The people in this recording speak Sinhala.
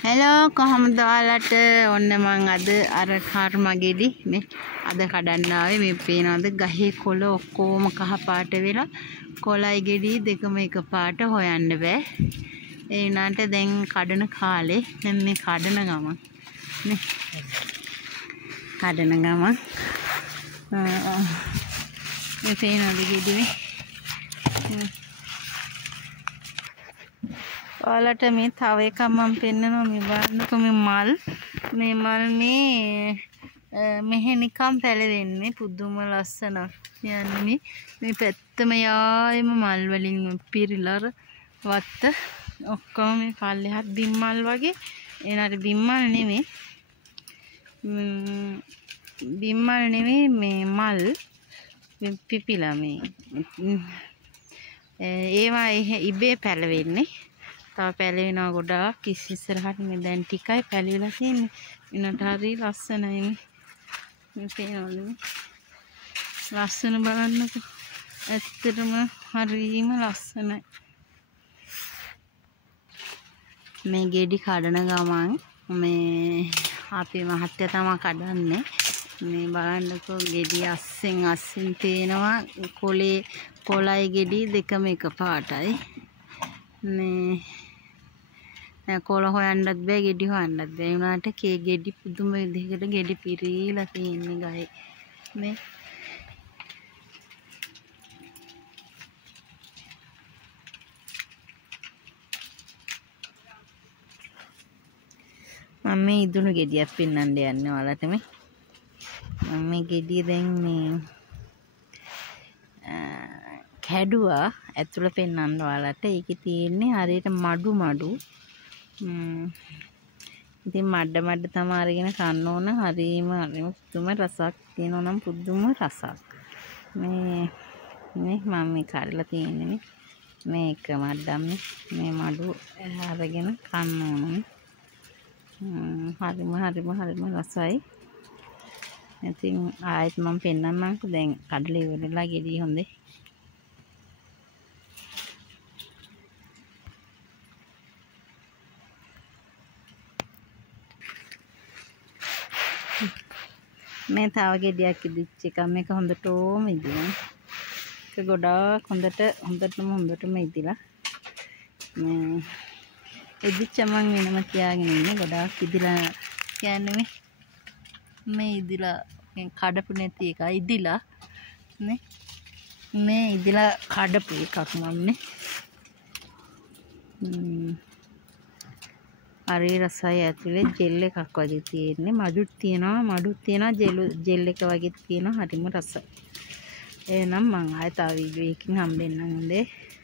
හෙලෝ කොහොමද ඔයාලට ඔන්න මං අද අර කර්මගෙඩි මේ අද කඩන්න ආවේ මේ පේනවද ගහේ කොළ ඔක්කොම කහ පාට වෙලා කොළයි ගෙඩි දෙකම එක පාට හොයන්න බෑ ඒ උනාට දැන් කඩන කාලේ දැන් මේ කඩන ගමන් නේ කඩන ගමන් මේ පේනවද ගෙඩි මේ ඔයාලට මේ තව එකක් මම පෙන්නනවා මේ බලන්නකො මේ මල් මේ මෙහෙ නිකම් පැලවෙන්නේ පුදුම ලස්සනක් කියන්නේ මේ පැත්තම යායම මල් වලින් පිරිලා වත්ත ඔක්කොම මේ පල්ලෙහාත් බිම්මල් වගේ එනට බිම්මල් නෙමෙයි මේ මල් පිපිලා මේ ඒවා ඉබේ පැලවෙන්නේ තව පැලවෙනවා ගොඩාක් ඉස්සරහට මේ දැන් ටිකයි පැලවිලා තියෙන්නේ ඉන්නට හරි ලස්සනයි මේ පේනවලු ලස්සන බලන්නකෝ ඇත්තටම හරිම ලස්සනයි මේ ගෙඩි කඩන ගමන් මේ අපේ මහත්තයා තමයි කඩන්නේ මේ බලන්නකෝ ගෙඩි අස්සෙන් පේනවා කොළයි ගෙඩි දෙකම එක පාටයි මේ කොළ හොයන්නත් බෑ ගෙඩි හොයන්නත් බෑ උනාට කේ ගෙඩි පුදුම විදිහකට ගෙඩි පිරීලා තියෙන්නේ ගහේ මේ මම මේ ඉදුණු ගෙඩියක් පෙන්නන්න යන්නේ ඔයාලට මේ මම මේ ගෙඩිය දැන් මේ කැඩුවා ඇතුළ පෙන්නන්න ඔයාලට ඒකේ තියෙන්නේ හරියට මඩු ඉතින් මඩ තමයි අරගෙන කන්න ඕන හරිම පුදුම රසක් තියෙනවා නම් පුදුම රසක් මේ මම මේ කඩලා තියෙන්නේ මේක මඩම් මේ මඩු අරගෙන කන්න ඕන හරිම රසයි ඉතින් ආයෙත් මම පෙන්නන්නම්කෝ දැන් කඩලා ඉවරලා ගෙඩිය හොඳේ මේ තව ගෙඩියක් ඉදිච්ච එක මේක හොඳටම ඉදිලා ඒක ගොඩාක් හොඳටම ඉදිලා මේ ඉදිච්ච මං වෙනම තියාගෙන ඉන්නේ ගොඩාක් ඉදිලා කියන්නේ මේ ඉදිලා කඩපු නැති එක ඉදිලා නේ මේ ඉදිලා කඩපු එකක් මන්නේ හරි රසයි ඇතුලේ ජෙල් එකක් වගේ තියෙන්නේ මඩුත් තියෙනවා ජෙල් එක වගේ තියෙනවා හරිම රසයි එහෙනම් මං ආයෙ තව වීඩියෝ එකකින් හම්බෙන්නම්